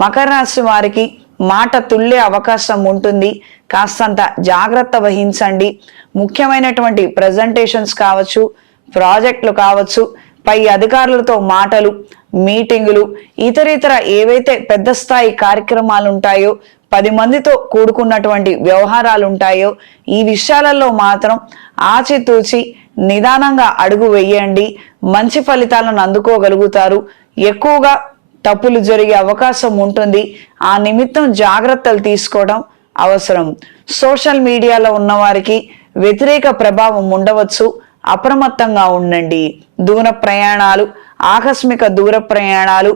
మకర రాశి వారికి మాట తుళ్ళే అవకాశం ఉంటుంది. కాస్తంత జాగ్రత్త వహించండి. ముఖ్యమైనటువంటి ప్రజెంటేషన్స్ కావచ్చు, ప్రాజెక్టులు కావచ్చు, పై అధికారులతో మాటలు, మీటింగులు, ఇతరితర ఏవైతే పెద్ద స్థాయి కార్యక్రమాలు ఉంటాయో, 10 మందితో కూడుకున్నటువంటి వ్యవహారాలు ఉంటాయో, ఈ విషయాలలో మాత్రం ఆచితూచి నిదానంగా అడుగు వేయండి. మంచి ఫలితాలను అందుకోగలుగుతారు. ఎక్కువగా తప్పులు జరిగే అవకాశం ఉంటుంది. ఆ నిమిత్తం జాగ్రత్తలు తీసుకోవడం అవసరం. సోషల్ మీడియాలో ఉన్న వారికి వ్యతిరేక ప్రభావం ఉండవచ్చు. అప్రమత్తంగా ఉండండి. దూర ప్రయాణాలు, ఆకస్మిక దూర ప్రయాణాలు,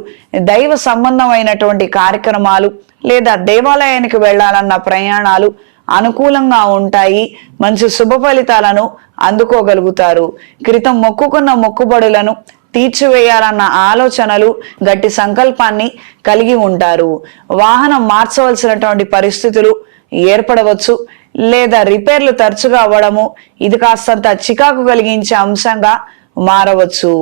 దైవ సంబంధమైనటువంటి కార్యక్రమాలు లేదా దేవాలయానికి వెళ్ళాలన్న ప్రయాణాలు అనుకూలంగా ఉంటాయి. మంచి శుభ ఫలితాలను అందుకోగలుగుతారు. క్రితం మొక్కుకున్న మొక్కుబడులను తీర్చివేయాలన్న ఆలోచనలు, గట్టి సంకల్పాన్ని కలిగి ఉంటారు. వాహనం మార్చవలసినటువంటి పరిస్థితులు ఏర్పడవచ్చు లేదా రిపేర్లు తరచుగా అవ్వడము ఇది కాస్తంత చికాకు కలిగించే అంశంగా మారవచ్చు.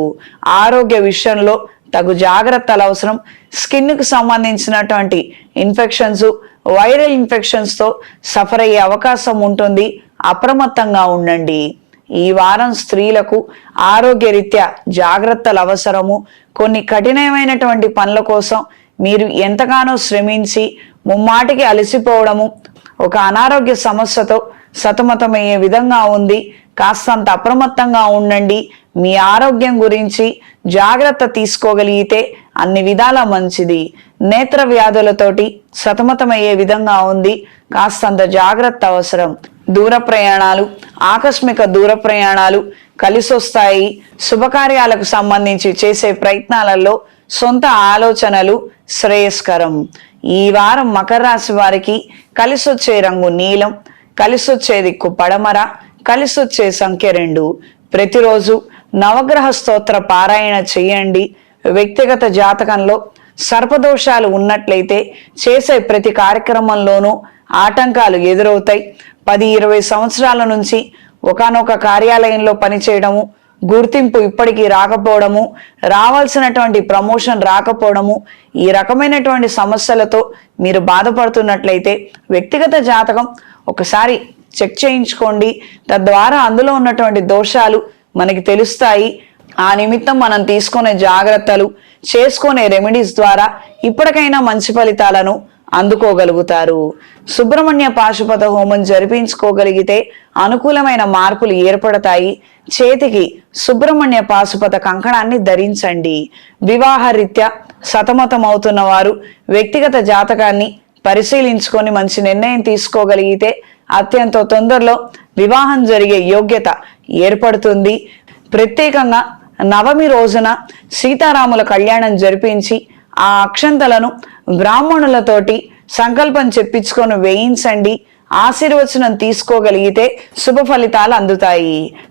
ఆరోగ్య విషయంలో తగు జాగ్రత్తలు అవసరం. స్కిన్కు సంబంధించినటువంటి ఇన్ఫెక్షన్స్, వైరల్ ఇన్ఫెక్షన్స్తో సఫర్ అయ్యే అవకాశం ఉంటుంది. అప్రమత్తంగా ఉండండి. ఈ వారం స్త్రీలకు ఆరోగ్యరీత్యా జాగ్రత్తలు అవసరము. కొన్ని కఠినమైనటువంటి పనుల కోసం మీరు ఎంతగానో శ్రమించి ముమ్మాటికి అలసిపోవడము ఒక అనారోగ్య సమస్యతో సతమతమయ్యే విధంగా ఉంది. కాస్తంత అప్రమత్తంగా ఉండండి. మీ ఆరోగ్యం గురించి జాగ్రత్త తీసుకోగలిగితే అన్ని విధాల మంచిది. నేత్ర వ్యాధులతోటి సతమతమయ్యే విధంగా ఉంది. కాస్తంత జాగ్రత్త అవసరం. దూర ప్రయాణాలు, ఆకస్మిక దూర ప్రయాణాలు కలిసొస్తాయి. శుభకార్యాలకు సంబంధించి చేసే ప్రయత్నాలలో సొంత ఆలోచనలు శ్రేయస్కరం. ఈ వారం మకర రాశి వారికి కలిసొచ్చే రంగు నీలం, కలిసొచ్చే దిక్కు పడమర, కలిసొచ్చే సంఖ్య 2. ప్రతిరోజు నవగ్రహ స్తోత్ర పారాయణ చేయండి. వ్యక్తిగత జాతకంలో సర్పదోషాలు ఉన్నట్లయితే చేసే ప్రతి కార్యక్రమంలోనూ ఆటంకాలు ఎదురవుతాయి. 10-20 సంవత్సరాల నుంచి ఒకానొక కార్యాలయంలో పనిచేయడము, గుర్తింపు ఇప్పటికీ రాకపోవడము, రావాల్సినటువంటి ప్రమోషన్ రాకపోవడము, ఈ రకమైనటువంటి సమస్యలతో మీరు బాధపడుతున్నట్లయితే వ్యక్తిగత జాతకం ఒకసారి చెక్ చేయించుకోండి. తద్వారా అందులో ఉన్నటువంటి దోషాలు మనకి తెలుస్తాయి. ఆ నిమిత్తం మనం తీసుకునే జాగ్రత్తలు, చేసుకునే రెమెడీస్ ద్వారా ఇప్పటికైనా మంచి ఫలితాలను అందుకోగలుగుతారు. సుబ్రహ్మణ్య పాశుపత హోమం జరిపించుకోగలిగితే అనుకూలమైన మార్పులు ఏర్పడతాయి. చేతికి సుబ్రహ్మణ్య పాశుపత కంకణాన్ని ధరించండి. వివాహ రీత్యా సతమతమవుతున్న వారు వ్యక్తిగత జాతకాన్ని పరిశీలించుకొని మంచి నిర్ణయం తీసుకోగలిగితే అత్యంత తొందరలో వివాహం జరిగే యోగ్యత ఏర్పడుతుంది. ప్రత్యేకంగా నవమి రోజున సీతారాముల కళ్యాణం జరిపించి ఆ అక్షంతలను బ్రాహ్మణులతోటి సంకల్పం చెప్పించుకొని వేయించండి. ఆశీర్వచనం తీసుకోగలిగితే శుభ ఫలితాలు అందుతాయి.